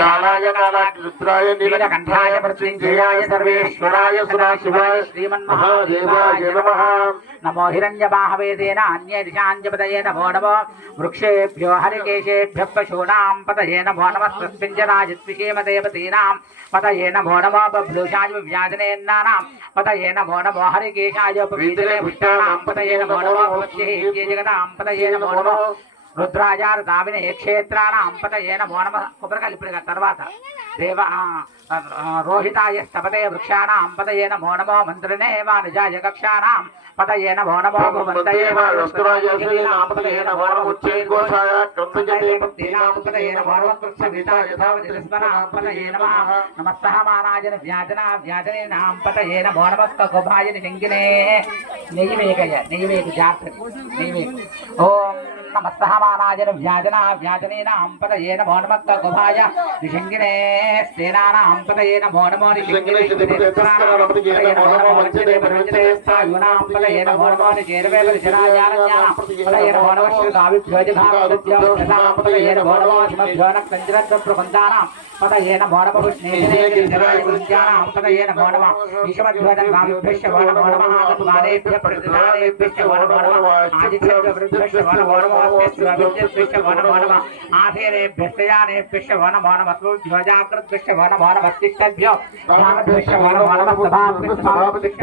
कालाय कालाग्निरुद्राय नीलकण्ठाय मृत्युञ्जयाय सर्वेश्वराय सदाशिवाय श्रीमन्महादेवाय नमः। नमो हिरण्यबाहवेदेन अन्ये दिशाञ्जपतये नमो नमो वृक्षेभ्यो हरिकेशेभ्यः पशूनां पतये नमो नमः स्वस्मिञ्जनाजित्विषेमदेवतीनां पतये नमो नमो बभ्लूषाय व्याजनेन्नानां पतये नमो नमो हरिकेशाय पवित्रे पुष्टानां पतये नमो नमो भवत्येज्ये जगतां पतये नमो नमो रुद्राजार दाविने क्षेत्राणां पतये नमो नमः కొబ్బరికాయలు తర్వాత దేవ రోహితాయ స్తపతే వృక్షాణాం పతయే నమో నమో మంత్రిణే వానిజాయ కక్షాణాం పతయే నమో నమో భవంతయే వస్తురాయ శ్రీనాం పతయే నమో నమో ఉచ్చేఘోషాయ కంసజతే భక్తినాం పతయే నమో నమో కృష్ణవితాయ యథావతి స్మరాం పతయే నమః నమస్తః మానాజన వ్యాజనా వ్యాజనేనాం పతయే నమో నమః గోభాయన శంకినే నెయ్యివేక జాగ్రత్త నెయ్యివేక ఓం నమస్తః మానాజన వ్యాజనా వ్యాజనేనాం పతయే నమో నమః గోభాయ నిశంకినే స్థేనానాం పతయే నమో నమో నిశంకినే పతయే నమో నమో వంచతే పరవంచతే స్థాయునాం పతయే నమో నమో నిచేరవేల జనాయానజ్ఞానాం పతయే నమో నమః శ్రీదావిభ్యోజధావిభ్యో పతయే నమో నమో శివభ్యోన కంజరత్వ ప్రబంధానాం పతయే నమో నమః విష్ణేశ్వరాయ పతయే నమో నమః ఈశ్వరధ్వజంగావిభ్యశ్చ నమో నమః ఆత్మానేభ్య ప్రతిదానేభ్యశ్చ నమో నమః ఆదిత్యేభ్య ప్రతిభ్యశ్చ నమో నమః స్వామిభ్యశ్చ నమో నమః ఆధేరేభ్యశ్చయానేభ్యశ్చ నమో నమః ధ్వజాకృద్భ్యశ్చ నమో నమః తిష్టభ్యో జ్ఞానభ్యశ్చ నమో నమః సభాభ్యశ్చ